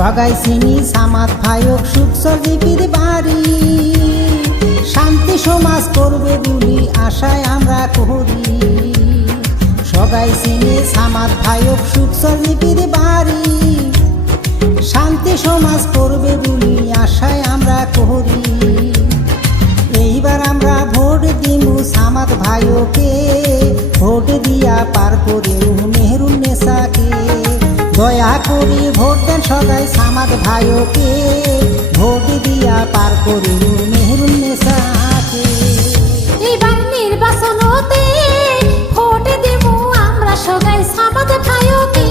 সগাই চিনি সামাদ ভাইক সুখসজীবীর বাড়ি শান্তি সমাজ করবে বলি আশায় আমরা করি। সগাই চিনি সামাদ ভাইক সুখসজীবীর বাড়ি শান্তি সমাজ করবে বলি আশায় আমরা করি। এইবার আমরা ভোট দিমু সামাদ ভাইকে, ভোট দিয়া পার করে মেহেরুন্নেসাকে। দয়া করি ভোট দেন সদাই সামাদ ভাইকে, ভোট দিয়া পার করে মেহেরুন্নেসাকে। এবার নির্বাচনতে ভোট দেবো আমরা সবাই সামাদ ভাইকে।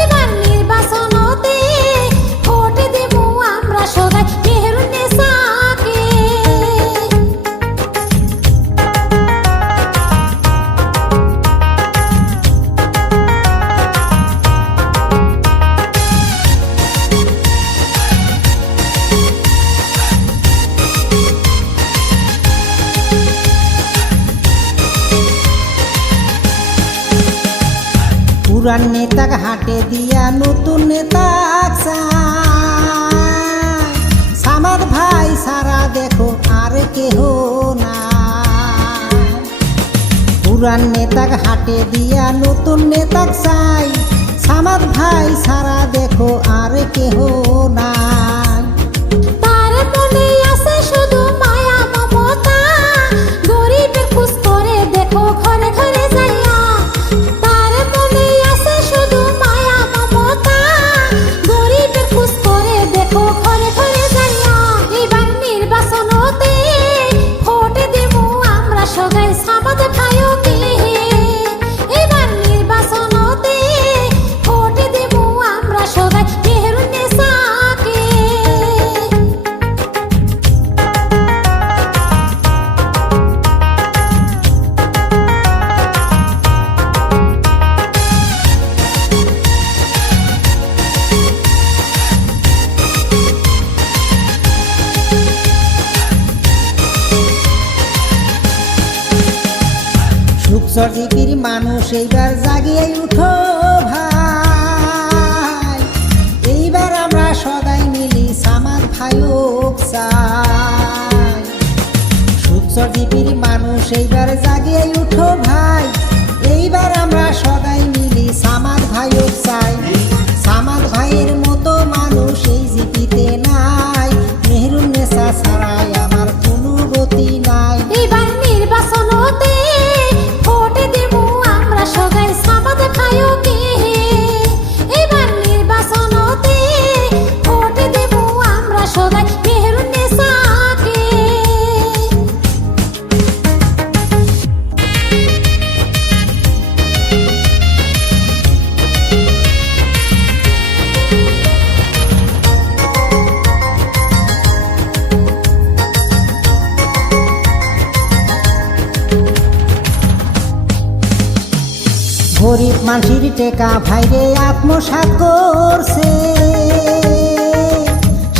এবার নির্বাচনতে ভোট দেবো আমরা সবাই মেহেরুন্নেসাকে। পুরান নেতাক হাটে দিয়া নতুন নেতাক চাই। সামাদ ভাই সারা দেখো আর কেহ না। পুরান নেতাক হাটে দিয়া নতুন নেতাক চাই। সামাদ ভাই সারা দেখো আর কেহ না। তার মনে আছে শুধু মায়া মমতা, গরিবের খোঁজ করে দেখো ঘরে ঘরে যাইয়া। তার মনে আছে শুধু মায়া মমতা, গরিবের খোঁজ করে দেখো ঘরে ঘরে যাইয়া। এবার নির্বাচনতে ভোট দেবো আমরা সবাই সামাদ ভাইকে। এবার নির্বাচনতে ভোট দেবো আমরা সবাই মেহেরুন্নেসাকে। সুখসজীবীর মানুষ এইবার জাগিয়ে উঠো ভাই। এইবার আমরা সদাই মিলি সামাদ ভাইক চাই। সুখসজীবীর মানুষ এইবার জাগিয়ে উঠো ভাই। এইবার আমরা সদাই মিলি সামাদ ভাইক চাই। সামাদ ভাইয়ের মতো মানুষ এই জিপিতে নাই। মেহেরুন্নেসা ছাড়াই আমার কোনো গতি নাই। এবার নির্বাচনতে ভোট দেবো আমরা সবাই সামাদ ভাইকে। এবার নির্বাচনতে ভোট দেবো আমরা সবাই মেহেরুন্নেসাকে। গরিব মানুষের টেকা ভাইরে আত্মসাৎ করছে।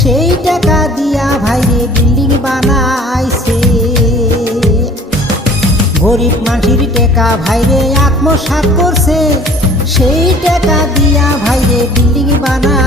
সেই টাকা দিয়া ভাইরে বিল্ডিং বানাইছে। গরিব মানুষের টেকা ভাইরে আত্মসাৎ করছে। সেই টাকা দিয়া ভাইরে বিল্ডিং বানাইছে।